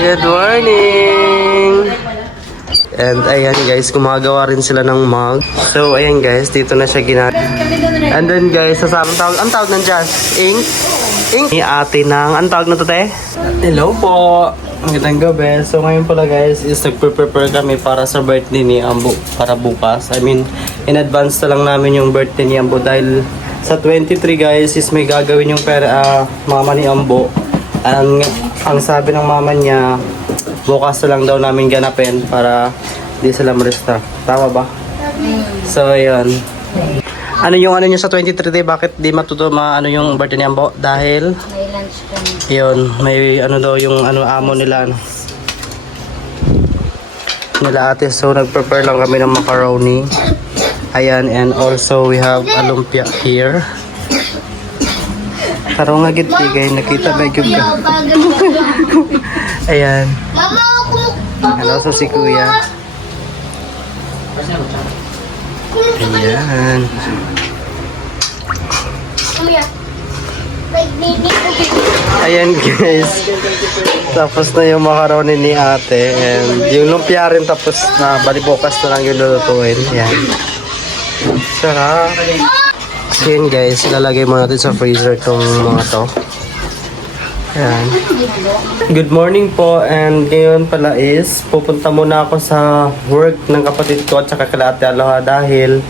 Good morning! And ayan guys, gumagawa rin sila ng mug. So ayan guys, dito na siya ginagawa. And then guys, ang tawag ng Jazz? Ink? Ink? Ni ate ng, ang tawag na to te? Hello po! Magandang gabi. So ngayon pala guys, is nagpe-prepare kami para sa birthday ni Ambo para bukas. I mean, in advance na lang namin yung birthday ni Ambo dahil sa 23 guys is may gagawin yung mama ni Ambo. Ang sabi ng mama niya, bukas na lang daw namin ganapin para di sila ma-restock. Tama ba? So, ayun. Ano yung niya sa 23 day? Bakit di matuto yung birthday ni Ambo? Dahil? May lunch kami. Yun. May daw yung amo nila. Nila ate. So, nag-prepare lang kami ng macaroni. Ayan. And also, we have lumpia here. Karong nga giti kay nakita ba yung ka. Ayan. Hello sa si kuya. Ayan. Ayan guys. Tapos na yung macaroni ni ate. And yung lumpia rin tapos na balibukas na lang yung lulutuin. Ayan. Sarap. So yun guys, ilalagay mo natin sa freezer itong mga to. Ayan. Good morning po, and ngayon pala is pupunta muna ako sa work ng kapatid ko at saka kala Ate Aloha dahil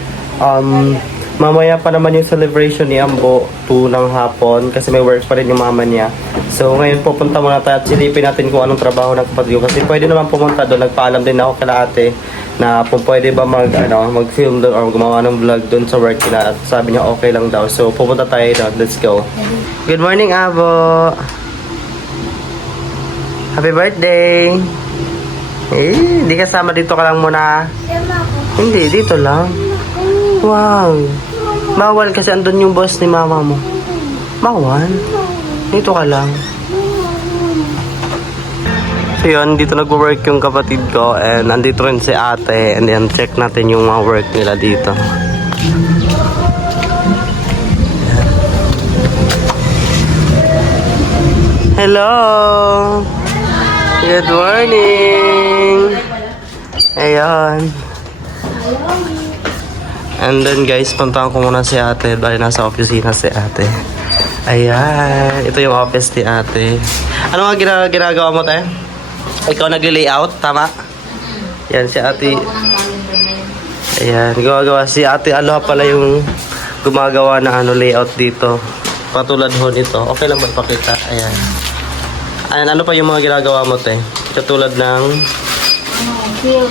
mamaya pa naman yung celebration ni Ambo 2 ng hapon kasi may work pa rin yung mama niya. So ngayon pupunta muna tayo at silipin natin kung anong trabaho ng kapatid ko kasi pwede naman pumunta doon. Nagpaalam din ako kala ate na kung pwede ba mag-film doon or gumawa ng vlog doon sa work nila at sabi niya okay lang daw. So pupunta tayo doon. Let's go. Good morning, Abo. Happy birthday. Hindi kasama dito ka lang muna. Hindi, dito lang. Wow. Bawal kasi andun yung boss ni mama mo. Bawal. Dito ka lang. So yun, dito nag-work yung kapatid ko and nandito rin si ate and then check natin yung mga work nila dito. Hello! Good morning! Ayan. And then guys, puntahan ko muna si ate dahil nasa opisina si ate. Ayan. Ito yung office ni ate. Ano nga ginagawa mo tayo? Ikaw nag-layout, tama? Yan si ate. Ayan, gumagawa si ate Aloha pala yung gumagawa na layout dito. Patulad ho nito. Okay lang ba ipakita? Ayan. Ayan, ano pa yung mga ginagawa mo te? Katulad ng Film.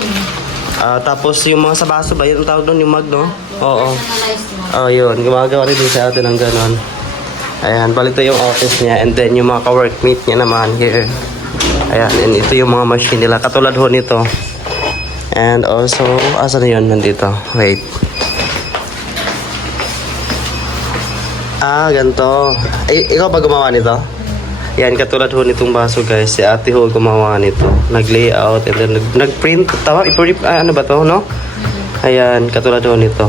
tapos yung mga sa baso ba? Yung tawag doon, yung mug, no? Oo. Personalized mo. Oh, yun. Gumagawa rin din sa atin ng ganon. Ayan, balito yung office niya. And then yung mga ka-workmate niya naman here. Ayan, and ito yung mga machine nila. Katulad ho nito. And also, asa na yun? Nandito. Wait. Ganito. Ikaw ba gumawa nito? Yan, katulad ho nitong baso guys. Si ate ho gumawa nito. Nag-layout and then nag-print. Tama? Ano ba to, no? Ayan, katulad ho nito.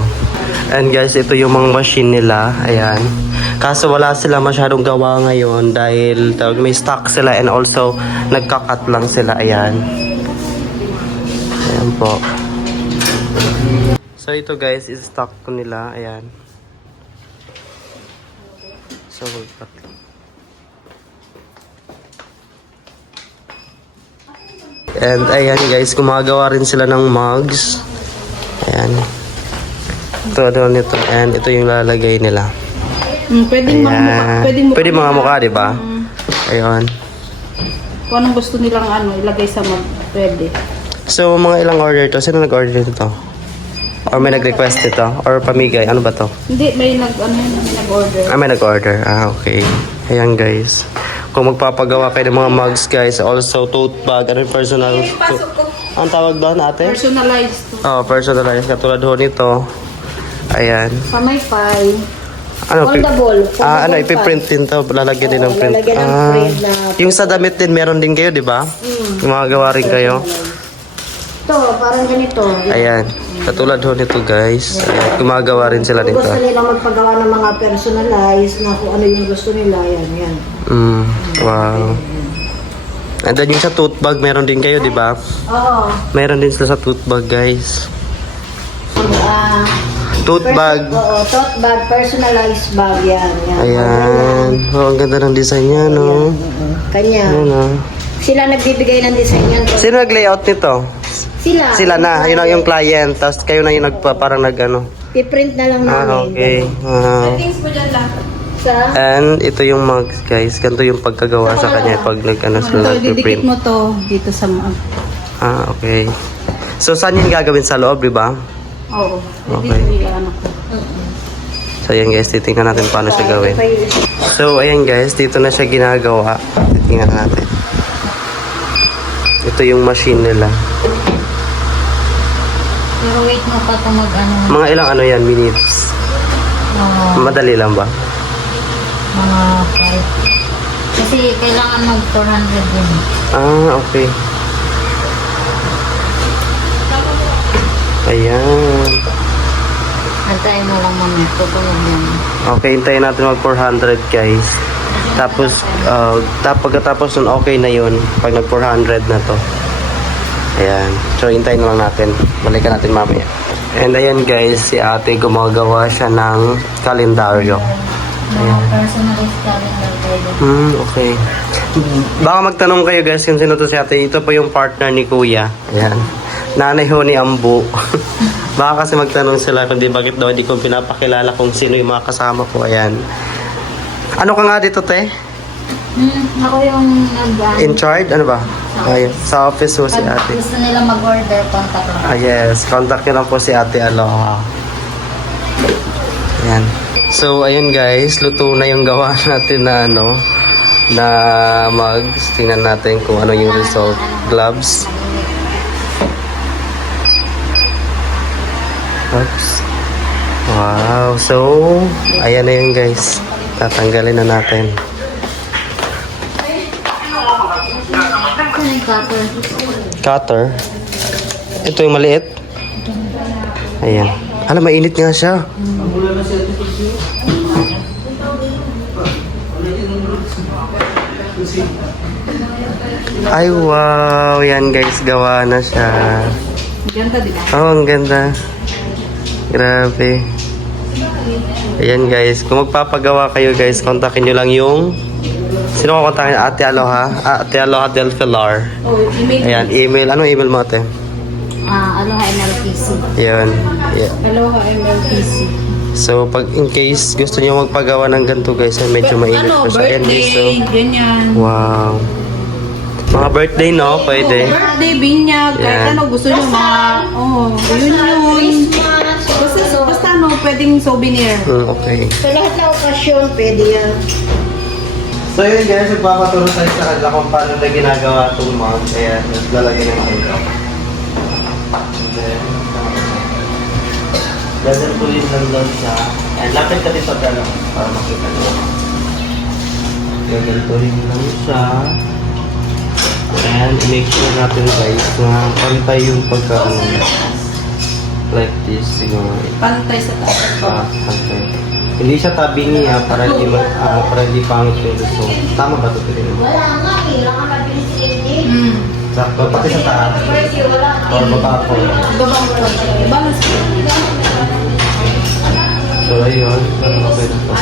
And guys, ito yung mga machine nila. Ayan. Kaso wala sila masyadong gawa ngayon dahil may stock sila and also nagkakat lang sila. Ayan. Ayan po. So ito guys is stock ko nila. Ayan. So cut. And ayan guys, gumagawa rin sila ng mugs. Ayan. Ito nito. And ito yung lalagay nila. Pwedeng Pwede mga mukha, di ba? Ayun. Kung anong gusto nilang ilagay sa mag, pwede. So, mga ilang order to? Sino nag-order nito? Or may nag-request ito? Or pamigay? Ano ba to? Hindi, may nag-order. May nag-order. Okay. Ayan, guys. Kung magpapagawa kayo ng mga mugs, guys, also tote bag, personal. Ang tawag doon, ate? Personalized. Personalized. Katulad ho nito. Ayan. Pamaypay. Foldable. Foldable ipiprint din to. Lalagyan din ng print. Lalagyan ng print na... Yung sa damit din, meron din kayo, di ba? Gumagawa rin kayo. Ito, parang ganito. Ayan. Katulad ho nito guys. Ayan. Gumagawa rin sila Kung nito. gusto nila magpagawa ng mga personalized na kung ano yung gusto nila, yan. Wow. And then yung sa tote bag, meron din kayo, di ba? Oo. Meron din sila sa tote bag, guys. Ah, Tote bag. Oo, tote bag, personalized bag yan. Ayan. Oh, ang ganda ng design niya, no? Kanya. Ayan, oh. Sila nagbibigay ng design yan. Sino nag-layout nito? Sila. Sila na, yun yung client. Tapos kayo na yung parang nag-ano. I-print na lang namin. Okay. Wow. Things mo dyan lang. Sa? And ito yung mugs, guys. Ganito yung pagkagawa sa kanya pag nag-ano sila Ito, didikit nag-print. mo to dito sa mag. Okay. So, saan yung gagawin sa loob, di ba? Oo. Okay. Dito yung ano ko. So, ayan guys, titingnan natin paano siya gawin. So, ayan guys, dito na siya ginagawa. Titingnan natin. Ito yung machine nila. Pero wait mo pa ito mag-ano. Mga ilang ano yan, minutes? Madali lang ba? Mga 5. Kasi kailangan mag-400 din. Okay. Ayan. Antayin mo lang mamaya. Tutunog yan. Okay, hintayin natin mag 400 guys. Tapos, pagkatapos nun, okay na yun. Pag nag 400 na to. Ayan. So, hintayin lang natin. Balikan natin mamaya. And ayan guys, si ate gumagawa siya ng kalendaryo. Mga personalized calendar guide. Okay. Baka magtanong kayo guys kung sino to si ate. Ito po yung partner ni kuya. Ayan. Nanay ho ni Ambu. Baka kasi magtanong sila kundi bakit daw hindi ko pinapakilala kung sino yung mga kasama ko. Ayan. Ano ka nga dito, te? Ako yung In charge? Ano ba? Ayun. Sa office ho si Pag ate. gusto nila mag-order, contact lang. Yes. Contact nyo lang po si ate Aloha. Ayan. So, ayun guys. Luto na yung gawa natin na ano na mugs. Tingnan natin kung ano yung result. Gloves. Oops. Wow. So, ayan na yun guys. Tatanggalin na natin. Ano yung cutter? Cutter. Ito yung maliit. Ayan. Alam, mainit nga siya. Ay, wow. Yan guys, gawa na siya. Ganda di ba? Oh, ang ganda. Grabe. Ayan guys, kung magpapagawa kayo guys, kontakin nyo lang yung sino ko kontakin? Ate Aloha? Ate Aloha del Pilar. Oh, email. Ayan, email. Anong email mo ate? Aloha MLPC. Ayan. Yeah. Aloha MLPC. So, pag in case gusto nyo magpagawa ng ganito guys, ay medyo mainit Ano, pa siya. Ayan guys, so, birthday, ganyan. wow. Mga birthday, no? Pwede. Birthday, binyag, kahit Yan. ano gusto nyo, mga, yun. Basta ano, pwedeng souvenir. Okay. Sa lahat ng okasyon, pwede yan. So yun guys, magpapaturo tayo sa kanila kung paano na ginagawa itong mount. Kaya lalagyan ng makeup. And then, gagantuin lang doon siya. And lapit ka dito dala para makita nyo. Gagantuin lang siya. And make sure natin guys na pantay yung pagkaano. Like this, siguro. Pantay sa taas. Okay. Hindi siya tabi niya para hindi pangit yung result. Tama ba ito? Wala nga, hirang ka mabilis i-edit. Sakto, pati sa taas. Or baba po. Babang ko. Balance ko. So, ayun. Okay na po.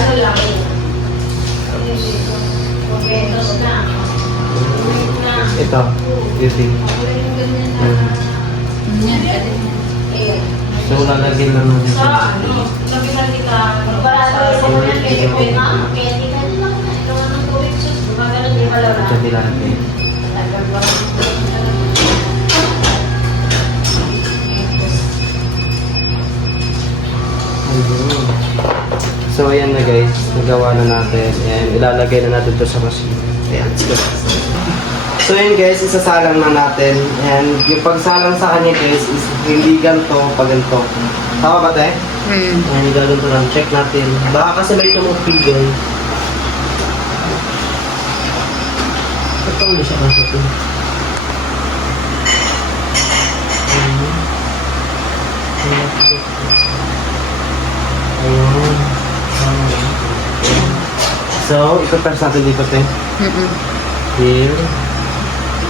Ito. Beauty. So, lalagyan lang natin siya. Ito nilalagay. Ayun. So, ayan na guys. Nagawa na natin. And ilalagay na natin ito sa machine. Ayan, let's go. So, yun guys. Isasalang na natin. And yung pagsalang sa kanya guys is hindi ganito pag ganito. Tama ba tayo? Ayan, ganito lang. Check natin. Baka kasi may tumupigil. Ito ulit siya kasi ito. Ayun. So, ito press natin dito, te. Here.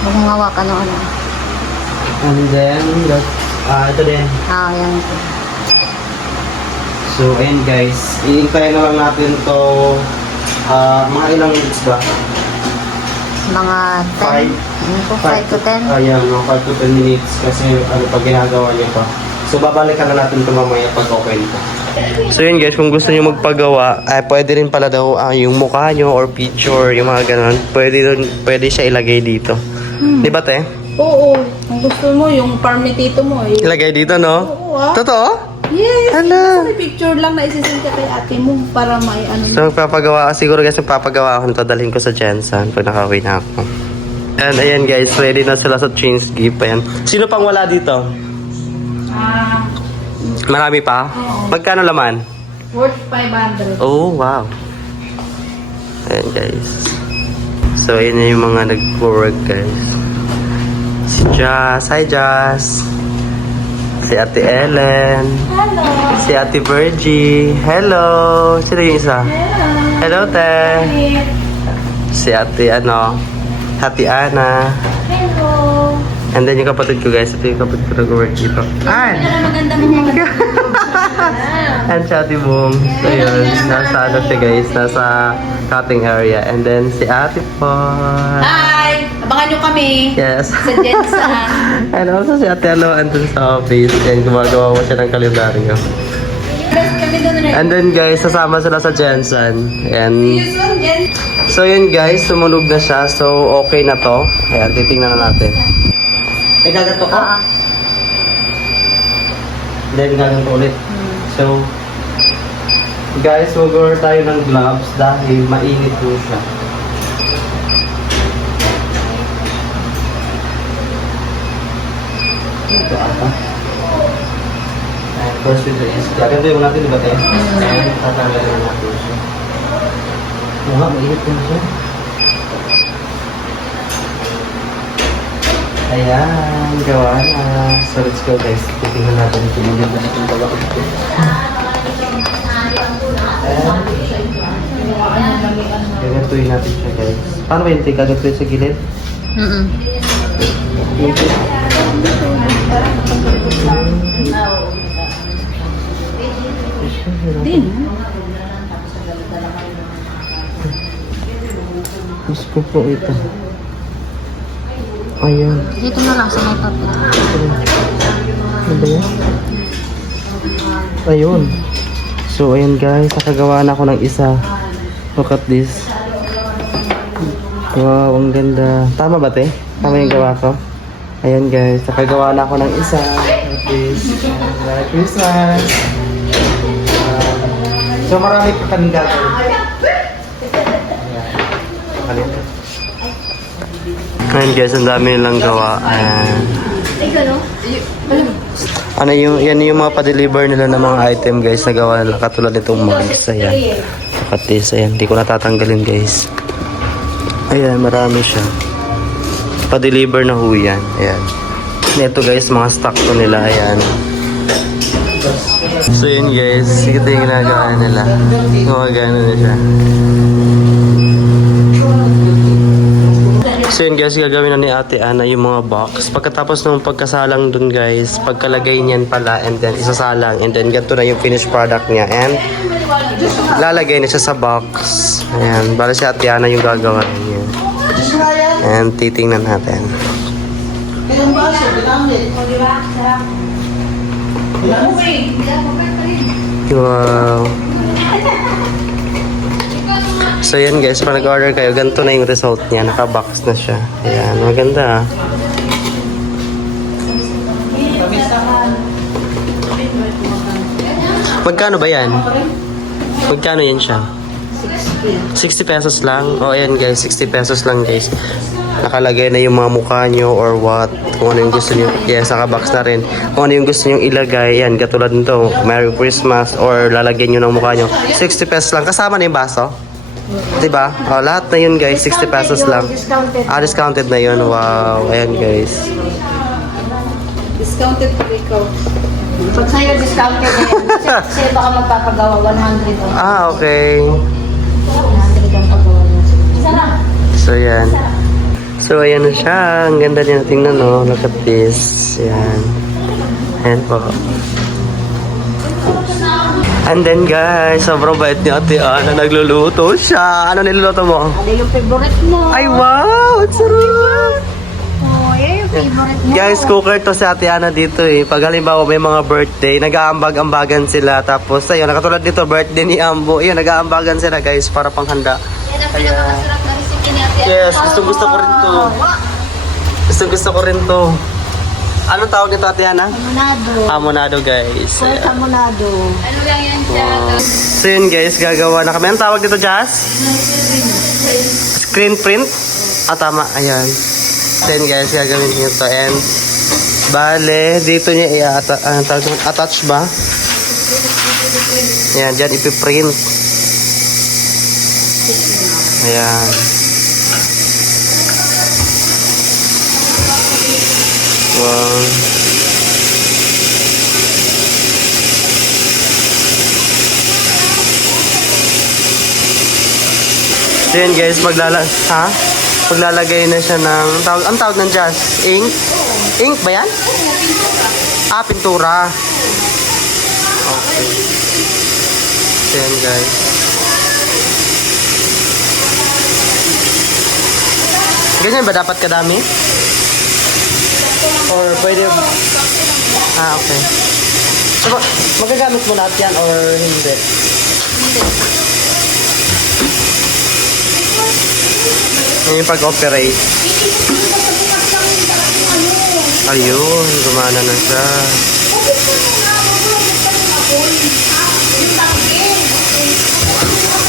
Huwag mong hawakan ng ano. And then, ito din. Yan. So, ayan guys. Iintayin na lang natin to mga ilang minutes ba? Mga 10. Ano po, 5 to 10. Ayan, mga 5 to 10 minutes kasi ano pa ginagawa niya pa. So, babalikan na natin ito mamaya pag okay na. So, yun guys, kung gusto niyo magpagawa, pwede rin pala daw yung mukha niyo or picture, yung mga ganun. Pwede siya ilagay dito. Di ba, te? Oo. Kung gusto mo, yung farm ni tito mo. Ilagay dito, no? Oo, ah. Totoo? Yes. Hala. Basta may picture lang na isisend ka kay ate mo para may ano. So, magpapagawa, siguro guys, magpapagawa ako nito. Dalhin ko sa Jensen pag nakawin na ako. And ayan guys, ready na sila sa change gift. Ayan. Sino pang wala dito? Marami pa? Magkano laman? Worth 500. Oh, wow. Ayan guys. So, ayan na yung mga nag-work guys. Si Jazz. Hi Jazz. Si Ate Ellen. Hello. Si Ate Virgie. Hello. Sino yung isa? Hello, te. Si Ate Ate Ana. Hello. And then yung kapatid ko guys. Ito yung kapatid ko nag-work dito. Ay! Maganda mo. And si Ate Boom. So yun. Nasa ano siya guys. Nasa cutting area. And then si Ate Paul. Hi! Abangan nyo kami. Yes. Sa Jensen. And also si Ate Alo andun sa office. And gumagawa mo siya ng kalendaryo. Kami doon rin. And then guys, sasama sila sa Jensen. And See you soon, Jen. so yun guys, tumunog na siya. So okay na to. Ayan, titingnan na natin. Gaganto ko? Then gaganto ulit. So guys, mag-order tayo ng gloves dahil mainit po siya. Ito ata. And first with the is, gaganto yung natin, di ba tayo? And tatanggalin na natin siya. Wala, mainit po siya. Ayan, gawa na. So let's go guys. Titingnan natin ito yung ganda na itong gawa ko. Gagantuin natin siya guys. Paano ba yun? Gagantuin sa gilid? Din. Gusto ko po ito. Ayan. Dito na lang sa may papel. Ano ba yan? Ayun. So, ayan guys. Nakagawa na ako ng isa. Look at this. Wow, ang ganda. Tama ba, te? Tama yung gawa ko? Ayan guys. Nakagawa na ako ng isa. Look at this. Merry Christmas! So, marami pa kaming gagawin. Ayan. Ayan guys, ang dami nilang gawa. Ayan. Ano yung, yan yung mga pa-deliver nila ng mga item guys na gawa nila. Katulad nitong mugs. Ayan. Look at this. Ayan. Hindi ko natatanggalin guys. Ayan, marami siya. Pa-deliver na ho yan. Ayan. Ito guys, mga stock to nila. Ayan. So yun guys. Ito yung ginagawa nila. Gumagana na siya. So yun guys, gagawin na ni Ate Ana yung mga box. Pagkatapos ng pagkasalang dun guys, pagkalagay niyan pala and then isasalang and then ganito na yung finished product niya and lalagay na siya sa box. Ayan, bala si Ate Ana yung gagawa niya. And titingnan natin. Wow. So yan guys, pag nag-order kayo, ganito na yung result niya. Naka-box na siya. Ayan, maganda ah. Magkano ba yan? Magkano yan siya? 60 pesos lang. O ayan guys, 60 pesos lang guys. Nakalagay na yung mga mukha nyo or what. Kung ano yung gusto nyo. Yes, naka-box na rin. Kung ano yung gusto nyo ilagay. Yan, katulad nito. Merry Christmas or lalagyan nyo ng mukha nyo. 60 pesos lang. Kasama na yung baso. Diba? O, lahat na yun guys. 60 pesos lang. Ah, discounted na yun. Wow. Ayan guys. Discounted po ikaw. Pag sa'yo, discounted na yan. Kasi baka magpapagawa 100. Ah, okay. 100 ang pagawa mo. Isa lang. So yan. So, ayan na siya. Ang ganda niya. Tingnan, no? Look at this. Ayan. Ayan po. And then, guys, sobrang bait ni Ate Ana. Nagluluto siya. Ano niluluto mo? Ano yung favorite mo? Ay, wow! Ang sarap! Oh, yan yung favorite mo. Guys, cooker to si Ate Ana dito eh. Pag halimbawa may mga birthday, nag-aambag-ambagan sila. Tapos, ayun, nakatulad dito, birthday ni Ambo. Ayun, nag-aambagan sila, guys, para panghanda. Yan ang pinakamasarap na recipe ni Ate Ana. Yes, gusto ko rin to. Gusto ko rin to. Anong tawag nito, Ate Ana? Hamonado. Hamonado, guys. Pork Ayan. hamonado. Ano lang yan dyan? So yun, guys, gagawa na kami. Anong tawag dito, Jazz? Screen print? Ah, tama. Ayan. So yun, guys, gagawin nyo to. And, bale, dito niya attach ba? Ayan, dyan ipiprint. Ayan. Wow. So yun, guys, maglalagay na siya ng, ang tawag ng Jazz? Ink? Ink ba yan? Ah, pintura. Okay. So yun, guys. Ganyan ba dapat kadami? Or pwede... Ah, okay. So, magagamit mo lahat yan or hindi? Yan yung pag-operate. Ayun, gumana na siya.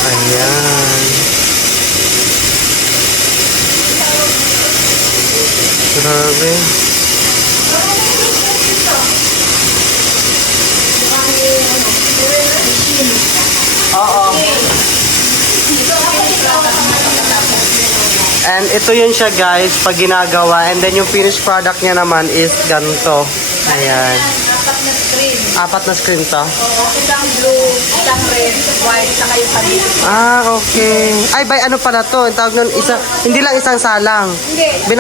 Ayan. Grabe. Oo. And ito yun siya, guys, pag ginagawa. And then yung finished product niya naman is ganito. Ayan. Apat na screen. 4 na screen to. Isang blue, isang red, white, saka yung pamilya. Ah, okay. Ay, by ano pala to? Ang tawag nun, hindi lang isang salang. Hindi.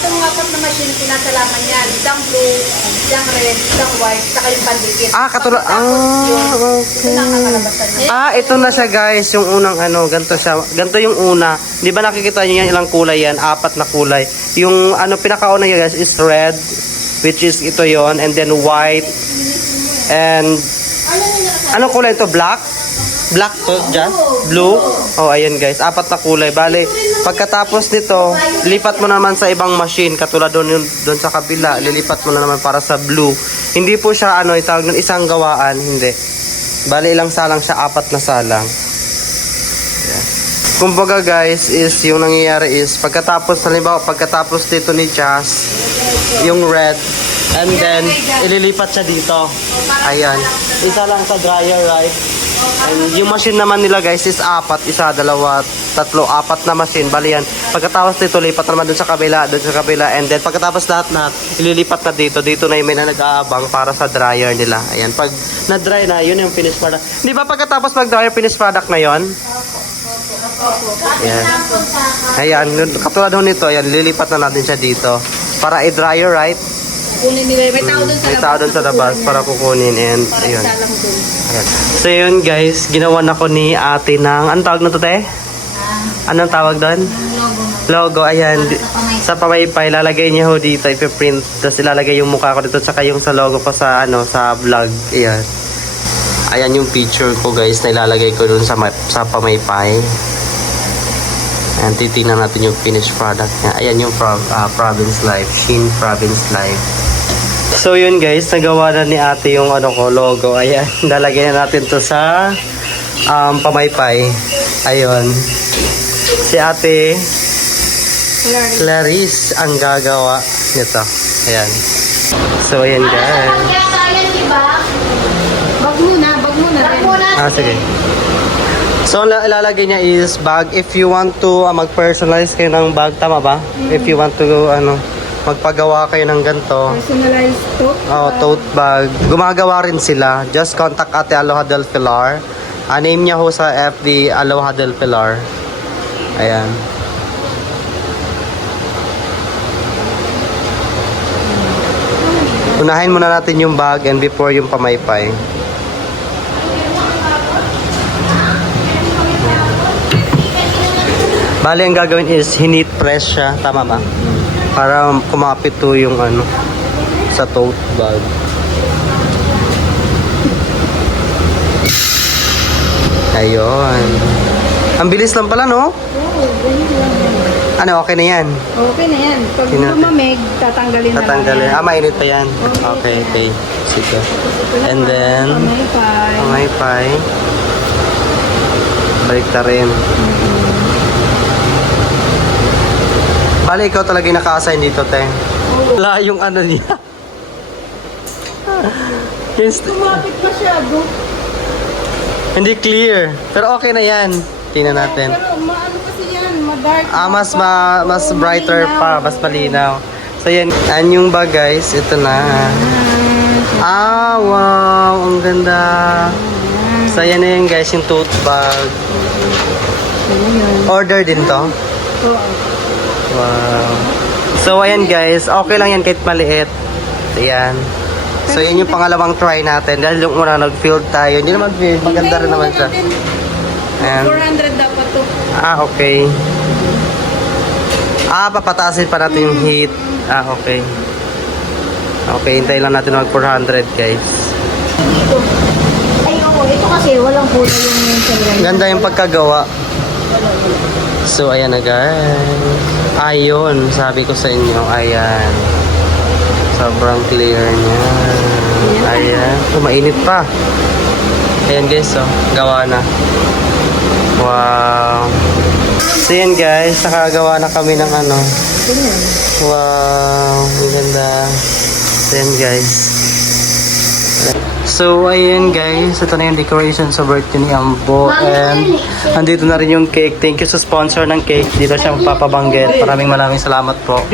Itong apat na machine, pinasalaman yan. Isang blue, isang red, isang white, saka yung pandikit. Ah, katulad. Ah, Ito na ang okay. kakalabasan niya. Ah, ito na siya, guys. Yung unang ano, ganito siya. Ganito yung una. Di ba nakikita niyo yan, ilang kulay yan? 4 na kulay. Yung ano, pinakauna niya, guys, is red, which is ito yon, and then white, and ano kulay ito? Black? Black to, dyan? Blue? Oh, ayan, guys. 4 na kulay. Bale, pagkatapos nito, lipat mo naman sa ibang machine. Katulad doon sa kabila, lilipat mo na naman para sa blue. Hindi po siya, ano, itawag nun, isang gawaan. Hindi. Bale, ilang salang siya, 4 na salang. Yeah. Kumbaga, guys, is yung nangyayari is, pagkatapos, halimbawa, pagkatapos dito ni Jazz, yung red, and then, ililipat siya dito. Ayan. Isa lang sa dryer, right? And yung machine naman nila, guys, is 4. 1, 2, 3, 4 na machine. Bali yan. Pagkatapos dito, lipat naman dun sa kabila, and then pagkatapos lahat, ililipat na dito. Dito na yung may na nag-aabang para sa dryer nila. Ayan. Pag na-dry na, yun yung finished product. Di ba pagkatapos mag-dryer, finished product na yun? Ayan. Ayan. Katulad nito, ayan, lilipat na natin siya dito. Para i-dryer, right? Kunin nila. May tao doon sa May tao dun sa labas para kukunin. And, ayun. Salang doon. Ayan. So yun, guys, ginawa na ko ni ate ng, anong tawag na to, te? Anong tawag doon? Logo, ayan. Sa pamaypay, lalagay niya ho dito, ipiprint. Tapos ilalagay yung mukha ko dito, tsaka yung sa logo ko sa, sa vlog. Ayan. Ayan yung picture ko, guys, na ilalagay ko dun sa pamaypay. Ayan, titignan natin yung finished product niya. Ayan yung Province Life, Shin Province Life. So yun, guys, nagawa na ni ate yung logo. Ayan, lalagay na natin to sa pamaypay. Ayun. Si ate Clarice ang gagawa nito. Ayan. So ayan, guys. Bag muna rin. Sige. So, ang ilalagay niya is bag. If you want to mag-personalize kayo ng bag, tama ba? If you want to, magpagawa kayo ng ganito. Personalized tote. Tote bag. Gumagawa rin sila. Just contact Ate Aloha del Pilar. Name niya ho sa FB, Aloha del Pilar. Ayan. Unahin muna natin yung bag and before yung pamaypay. Bali, ang gagawin is hinit press siya. Tama ba? Para kumapit to yung ano sa tote bag. Ayun. Ang bilis lang pala, no? Ano, okay na yan? Okay na yan. Pag Tingnan natin. lumamig, tatanggalin na Tatanggalin. lang yan. Mainit pa yan. Okay, okay. Sige. And then, Pamaypay. pamaypay. Balik ta rin. Bali, ikaw talaga yung naka-assign dito, te. Wala yung ano niya. Lumapit masyado. Hindi clear. Pero okay na yan. Tingnan natin. Pero maano kasi yan, madark. Mas brighter pa, mas malinaw. So yan yung bag guys, ito na. Wow, ang ganda. So yan na yun guys, yung tote bag. Order din to. Wow. So ayan guys, okay lang yan kahit maliit. Ayan. So yun yung pangalawang try natin. Dahil yung una nag-field tayo. Hindi naman field, maganda rin naman siya. Ayan. 400 dapat to. Okay. Papatasin pa natin yung heat. Okay. Okay, hintayin lang natin mag 400 guys. Dito. Ay, oo. Ito kasi walang kulay yung sangray. Ganda yung pagkagawa. So, ayan na guys. Ayun, sabi ko sa inyo. Ayan. Sobrang clear niya. Ayan. Mainit pa. Ayan guys, so. Gawa na. Wow. So yan guys, nakagawa na kami ng ano. Wow, ang ganda. So yan guys. So ayan guys, ito na yung decoration sa birthday ni Ambo. And andito na rin yung cake. Thank you sa sponsor ng cake. Dito siya magpapabanggit. Maraming salamat po.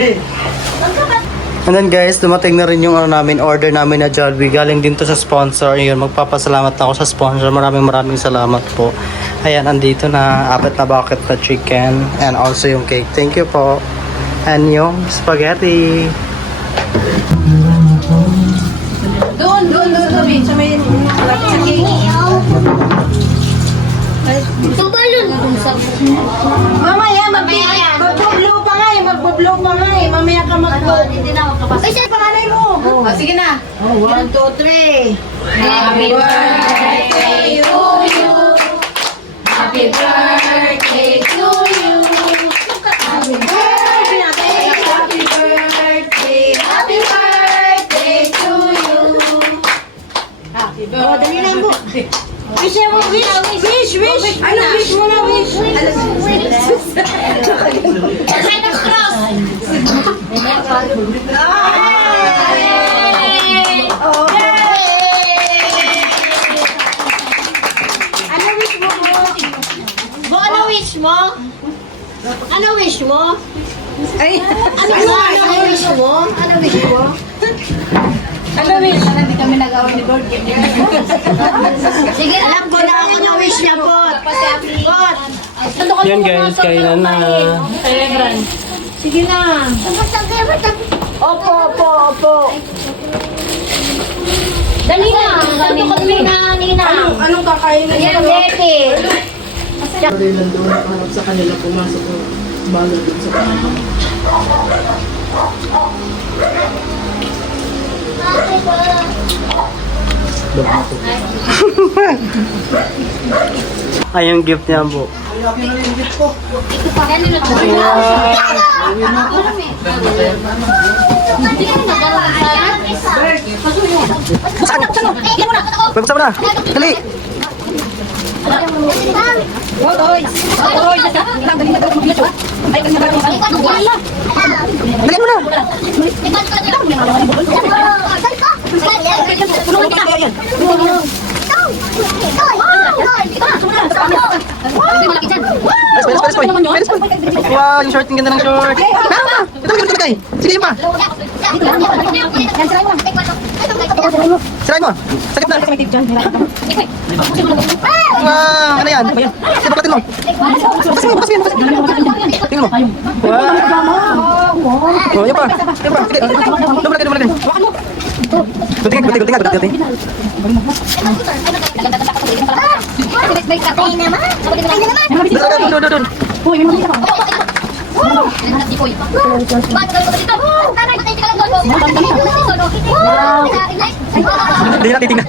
And then guys, dumating na rin yung order namin na Jollibee. Galing din to sa sponsor. Ayun, magpapasalamat ako sa sponsor. Maraming salamat po. Ayan, andito na 4 na bucket na chicken. And also yung cake. Thank you po. And yung spaghetti. Doon. Sa may lapit sa cake. Tubalon. Mamaya, mag-blow pa nga eh. Mamaya ka mag-blow. Hindi na ako kapasok. Ay, siya, panganay mo. Sige na. 1, 2, 3. Happy birthday to you. Happy birthday to you. Happy birthday. Happy birthday. Happy birthday to you. Happy birthday. Dali lang mo. Wish mo, wish. Ano, wish mo na, wish. Sign of cross. Ano wish mo? Ano wish mo? Ay, Ano wish mo? Ano wish mo? ano wish? Hindi kami nag-away ni Lord. Sige, alam ko na ako na wish niya po. Pot. Yan guys, kainan na. Sige na. Opo. Dali na. Dali na, Nina. Anong kakainin? Ayan, Betty. Ay, yung gift niya po. Dali na. Magsama na. Dali. Dali mo na. Peres, boy. Wow, yung short, ang ganda ng short. Ito, kay. Sige, yun pa. Siray mo. Sakit na. Wow, ano yan? Sige, pakatin mo. Pakasin mo. Tingnan mo. Wow. Oh, yun pa. Sige. Dumalagan. Gunting, gunting, gunting, gunting, gunting. Uy, may mga Hindi na titingnan.